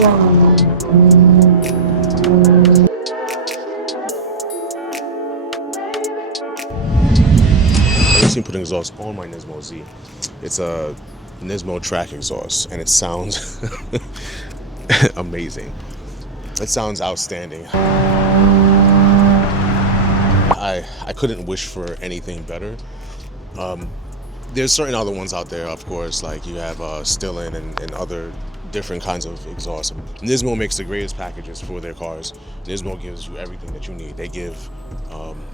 I recently put an exhaust on my Nismo Z. It's a Nismo Track exhaust, and it sounds amazing. It sounds outstanding. I couldn't wish for anything better. There's certain other ones out there, of course, like you have Stillin and other different kinds of exhaust. Nismo makes the greatest packages for their cars. Nismo gives you everything that you need. They give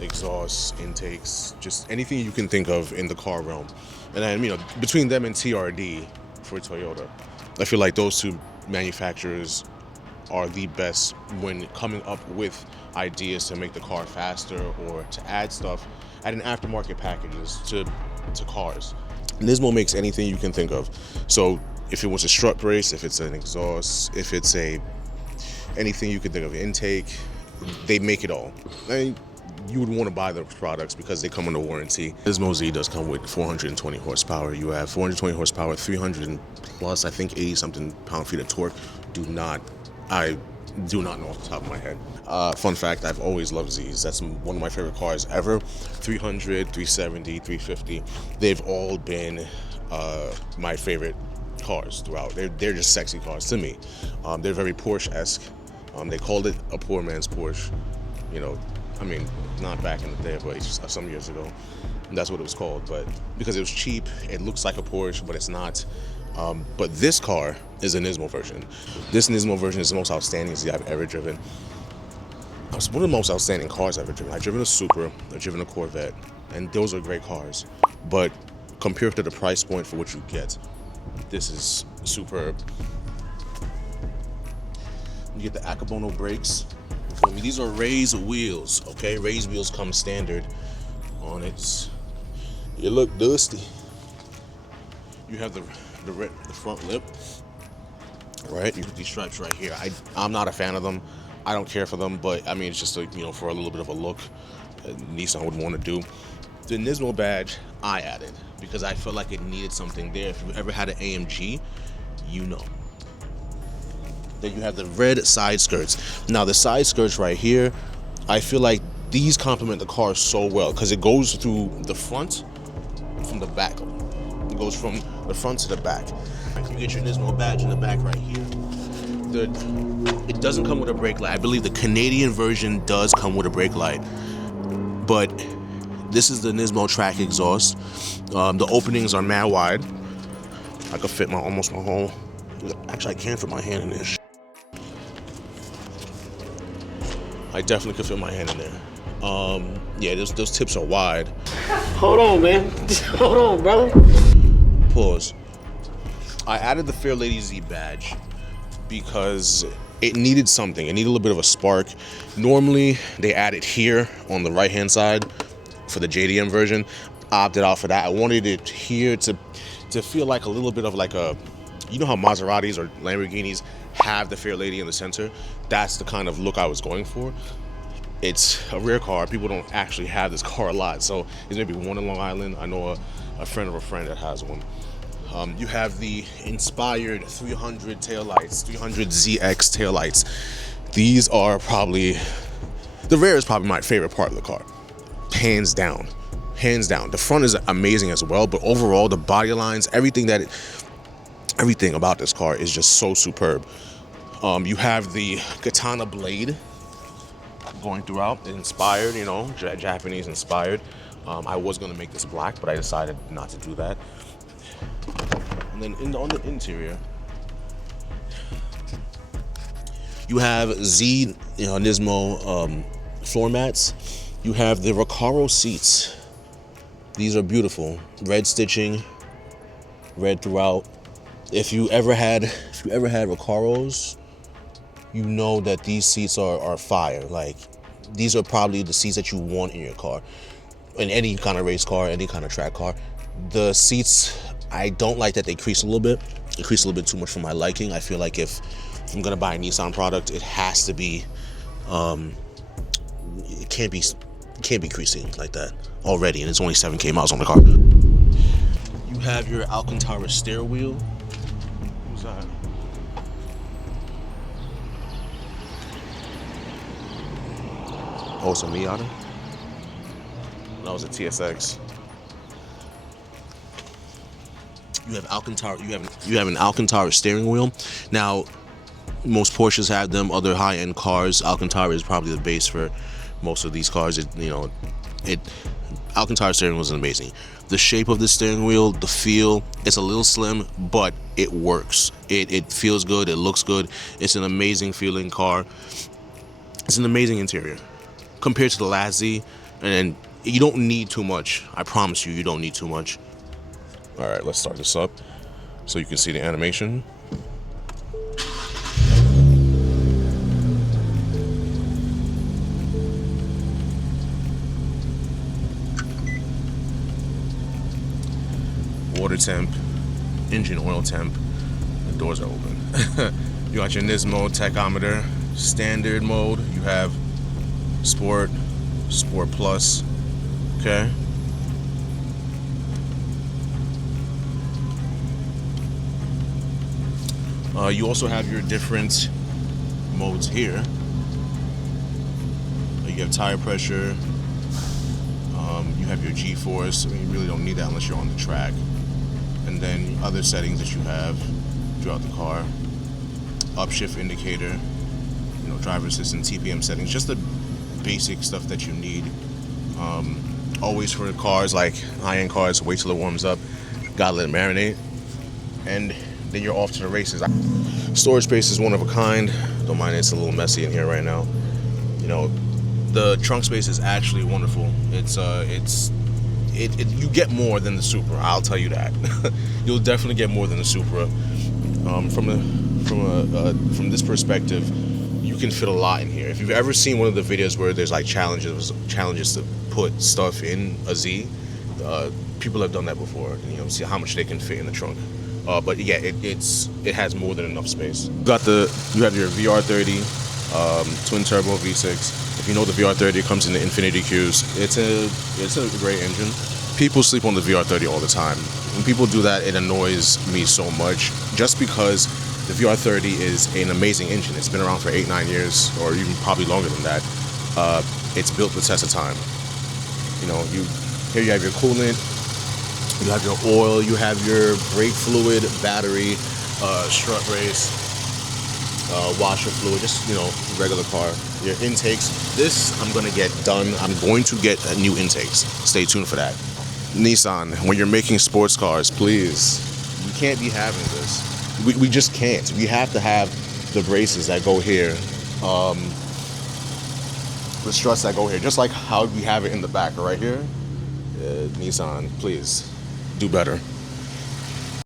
exhaust, intakes, just anything you can think of in the car realm. And then, between them and TRD for Toyota, I feel like those two manufacturers are the best when coming up with ideas to make the car faster or to add stuff, adding aftermarket packages to cars. Nismo makes anything you can think of. So if it was a strut brace, if it's an exhaust, if it's anything you can think of, intake, they make it all. You would want to buy those products because they come under warranty. Nismo Z does come with 420 horsepower. You have 420 horsepower, 300 plus, I think 80 something pound-feet of torque. I do not know off the top of my head. Fun fact, I've always loved Z's. That's one of my favorite cars ever. 300, 370, 350. They've all been my favorite cars throughout. They're just sexy cars to me. They're very Porsche-esque. They called it a poor man's Porsche. Not back in the day, but some years ago. That's what it was called. But because it was cheap, it looks like a Porsche, but it's not. But this car is a Nismo version. This Nismo version is the most outstanding Z I've ever driven. It's one of the most outstanding cars I've ever driven. I've driven a Supra, I've driven a Corvette, and those are great cars. But compared to the price point for what you get, this is superb. You get the Akabono brakes. These are raised wheels, okay? Raised wheels come standard on it. You look dusty. You have the front lip, right? You have these stripes right here. I'm not a fan of them. I don't care for them, but it's just for a little bit of a look Nissan would want to do. The Nismo badge I added because I felt like it needed something there. If you've ever had an AMG, you know. Then you have the red side skirts. Now the side skirts right here, I feel like these complement the car so well because it goes through the front from the back. It goes from the front to the back. You get your Nismo badge in the back right here. It doesn't come with a brake light. I believe the Canadian version does come with a brake light, but this is the Nismo Track exhaust. The openings are mad wide. I could fit almost my whole. Actually, I can't fit my hand in there. I definitely could fit my hand in there. Yeah, those tips are wide. Hold on, man. Hold on, brother. Pause. I added the Fair Lady Z badge because it needed something. It needed a little bit of a spark. Normally, they add it here on the right-hand side for the JDM version. I opted out for that. I wanted it here to feel like a little bit of like a, how Maseratis or Lamborghinis have the Fair Lady in the center? That's the kind of look I was going for. It's a rare car. People don't actually have this car a lot. So there's maybe one in Long Island. I know a friend of a friend that has one. You have the inspired 300 taillights, 300 ZX taillights. These are probably, the rear is probably my favorite part of the car. Hands down. Hands down. The front is amazing as well, but overall, the body lines, everything about this car is just so superb. You have the katana blade going throughout, inspired, Japanese inspired. I was going to make this black, but I decided not to do that. And then on the interior, you have Nismo floor mats. You have the Recaro seats. These are beautiful. Red stitching, red throughout. If you ever had Recaros, you know that these seats are fire. Like, these are probably the seats that you want in your car, in any kind of race car, any kind of track car. The seats, I don't like that they crease a little bit. It creases a little bit too much for my liking. I feel like if I'm gonna buy a Nissan product, it has to be, it can't be creasing like that already, and it's only 7K miles on the car. You have your Alcantara stair wheel. Who's that? Oh, it's a Miata? That was a TSX. You have Alcantara. You have an Alcantara steering wheel. Now, most Porsches have them. Other high-end cars, Alcantara is probably the base for most of these cars. Alcantara steering wheel is amazing. The shape of the steering wheel, the feel, it's a little slim, but it works. It feels good. It looks good. It's an amazing feeling car. It's an amazing interior compared to the last Z, and you don't need too much. I promise you, you don't need too much. All right, let's start this up so you can see the animation. Water temp, engine oil temp, the doors are open. You got your Nismo tachometer, standard mode. You have sport, sport plus, okay? You also have your different modes here. You have tire pressure. You have your G-force. I mean, you really don't need that unless you're on the track. And then other settings that you have throughout the car. Upshift indicator. Driver assistance, TPM settings. Just the basic stuff that you need. Always for cars like high-end cars, wait till it warms up. Gotta let it marinate. And then you're off to the races. Storage space is one of a kind. Don't mind it's a little messy in here right now. The trunk space is actually wonderful. You get more than the Supra. I'll tell you that. You'll definitely get more than the Supra. From this perspective, you can fit a lot in here. If you've ever seen one of the videos where there's like challenges to put stuff in a Z, people have done that before. See how much they can fit in the trunk. But yeah, it has more than enough space. You have your VR30 twin turbo V6. If you know the VR30, it comes in the Infinity Qs. It's a great engine. People sleep on the VR30 all the time. When people do that, it annoys me so much. Just because the VR30 is an amazing engine. It's been around for 8-9 years, or even probably longer than that. It's built the test of time. Here you have your coolant. You have your oil, you have your brake fluid, battery, strut brace, washer fluid, just, regular car. Your intakes. This I'm going to get done. I'm going to get new intakes. Stay tuned for that. Nissan, when you're making sports cars, please, we can't be having this. We just can't. We have to have the braces that go here, the struts that go here, just like how we have it in the back right here. Nissan, please. Do better.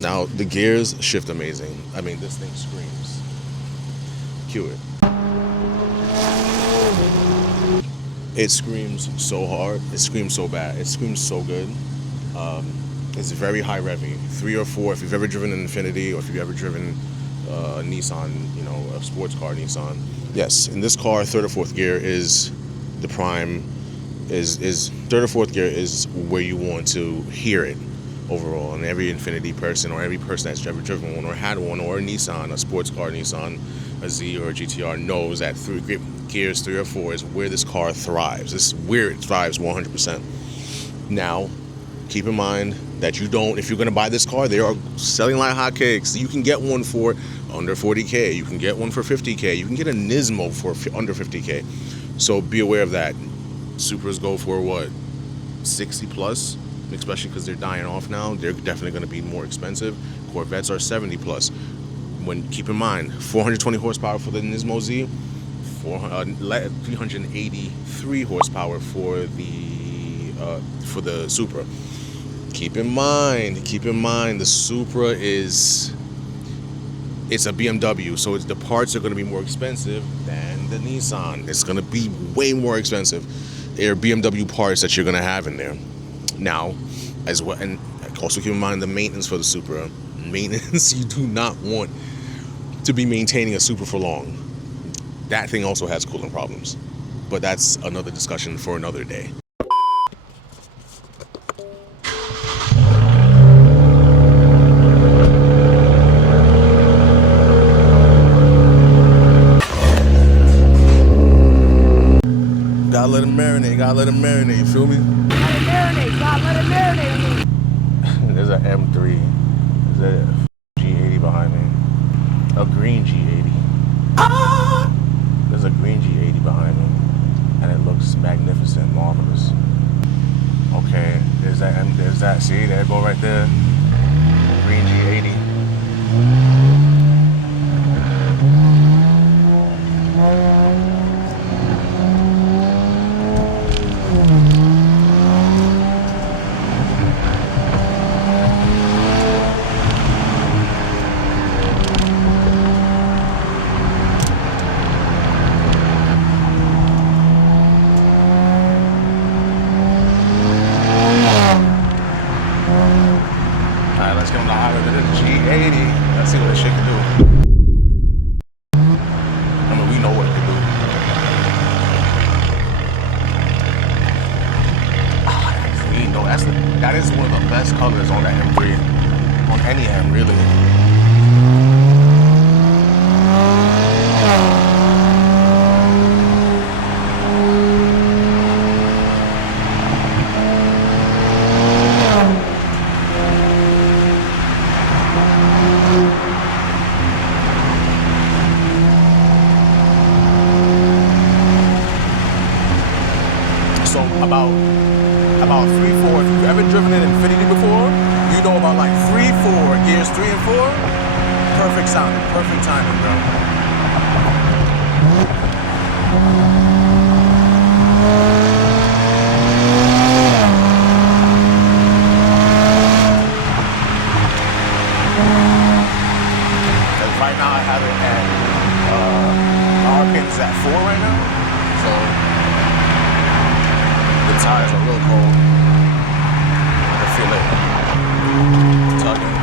Now the gears shift amazing. I mean, this thing screams. Cue it. It screams so hard. It screams so bad. It screams so good. It's very high revving. 3 or 4. If you've ever driven an Infinity, or if you've ever driven a Nissan, a sports car Nissan. Yes, in this car, 3rd or 4th gear is the prime. Is 3rd or 4th gear is where you want to hear it. Overall, and every Infinity person or every person that's ever driven one or had one or a Nissan, a sports car Nissan, a Z or a GTR knows that gears 3 or 4 is where this car thrives. This is where it thrives 100%. Now, keep in mind that if you're going to buy this car, they are selling like hotcakes. You can get one for under 40K. You can get one for 50K. You can get a Nismo for under 50K. So be aware of that. Supras go for what? 60 plus? Especially because they're dying off now. They're definitely going to be more expensive. Corvettes are 70 plus. Keep in mind, 420 horsepower for the Nismo Z, 383 horsepower for the Supra. Keep in mind, the Supra it's a BMW, so the parts are going to be more expensive than the Nissan. It's going to be way more expensive. There are BMW parts that you're going to have in there. Now, as well, and also keep in mind the maintenance for the Supra. Maintenance, you do not want to be maintaining a Supra for long. That thing also has coolant problems, but that's another discussion for another day. Gotta let them gotta let it marinate, you feel me? Let it marinate, God, let it marinate. There's an M3. There's a G80 behind me. A green G80. There's a green G80 behind me. And it looks magnificent, marvelous. Okay, there's that, see, there it go right there. Green G80. Alright, let's get on the highway to the G80. Let's see what this shit can do. I mean, we know what it can do. Green though, that is one of the best colors on that M3. On any M, really. So about 3, 4. If you've ever driven an Infiniti before, you know about like 3, 4, gears 3 and 4. Perfect sounding, perfect timing, bro. And right now I have it at RPM is at 4 right now, so. The tires are real cold. I can feel it tugging.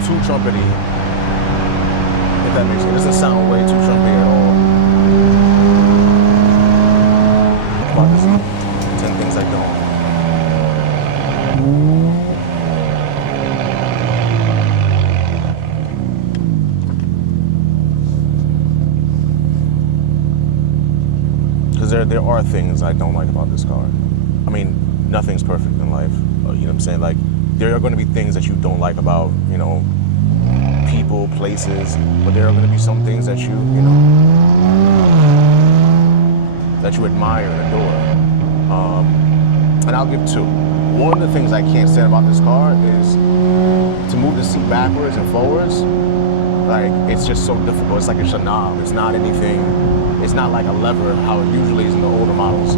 Too trumpety, if that makes sense. It doesn't sound way too trumpety at all. About to see 10 things I don't. Because there are things I don't like about this car. I mean, nothing's perfect in life. You know what I'm saying? Like, there are going to be things that you don't like about, you know, people, places, but there are going to be some things that you admire and adore. And I'll give 2. One of the things I can't stand about this car is to move the seat backwards and forwards. Like, it's just so difficult. It's like it's a knob. It's not anything. It's not like a lever, how it usually is in the older models.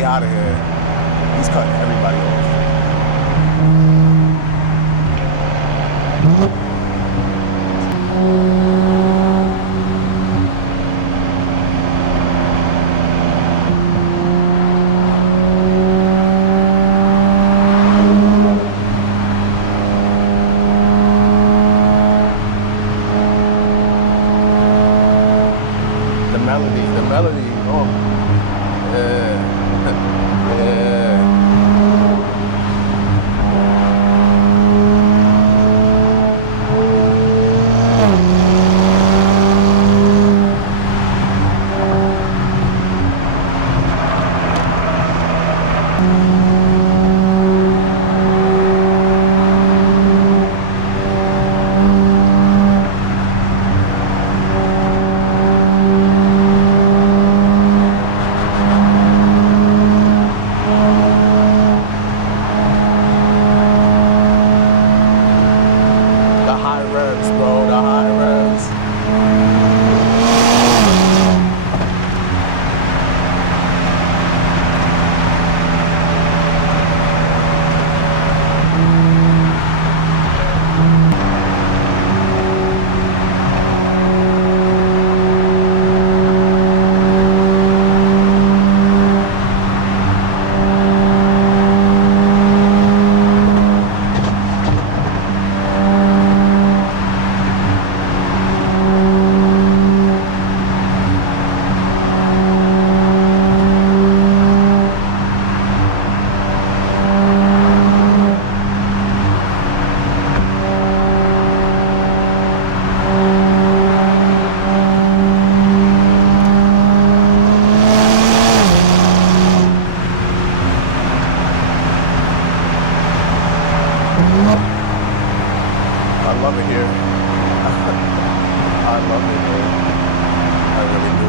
me out of here. He's cutting everybody off. The melody, oh, yeah, yeah. The high revs, bro, the high revs. I love it here. I love it here. I really do.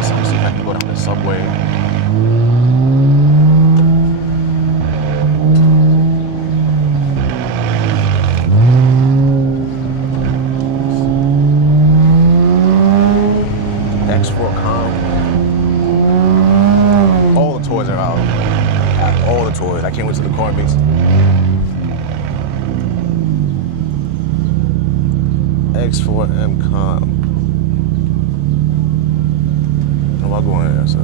Let me see if I can go down the subway. X4 Com. All the toys are out. All the toys. I can't wait till the car meets. X4M Com. I'm not going there, so.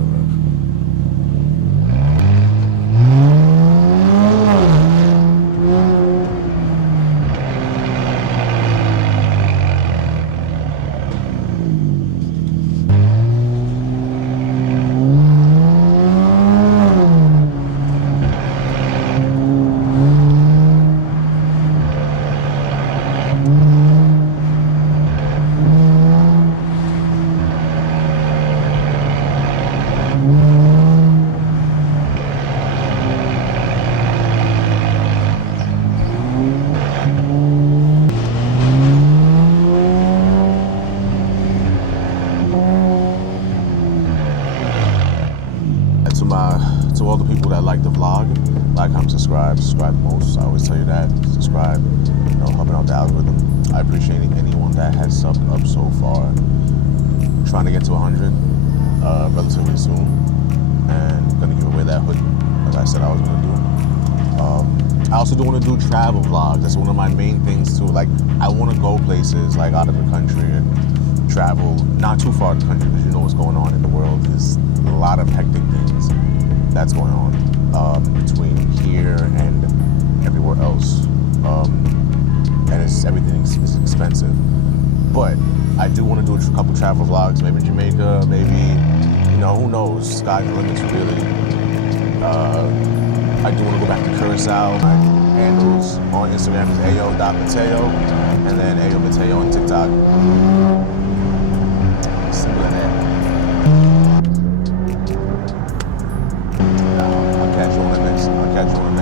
To all the people that like the vlog, like, comment, subscribe the most. I always tell you that. Subscribe, you know, helping out the algorithm. I appreciate anyone that has subbed up so far. Trying to get to 100 relatively soon, and gonna give away that hoodie, as I said I was gonna do. I also do want to do travel vlogs. That's one of my main things too. Like, I want to go places like out of the country and travel not too far out of the country, because you know what's going on in the world. There's a lot of hectic things that's going on between here and everywhere else, and everything is expensive. But I do want to do a couple travel vlogs, maybe Jamaica, maybe, you know, who knows? Sky's the limit, really. I do want to go back to Curacao. My handles on Instagram is ayo.mateo, and then ayo mateo on TikTok. Simple as that. I'll catch you on the next.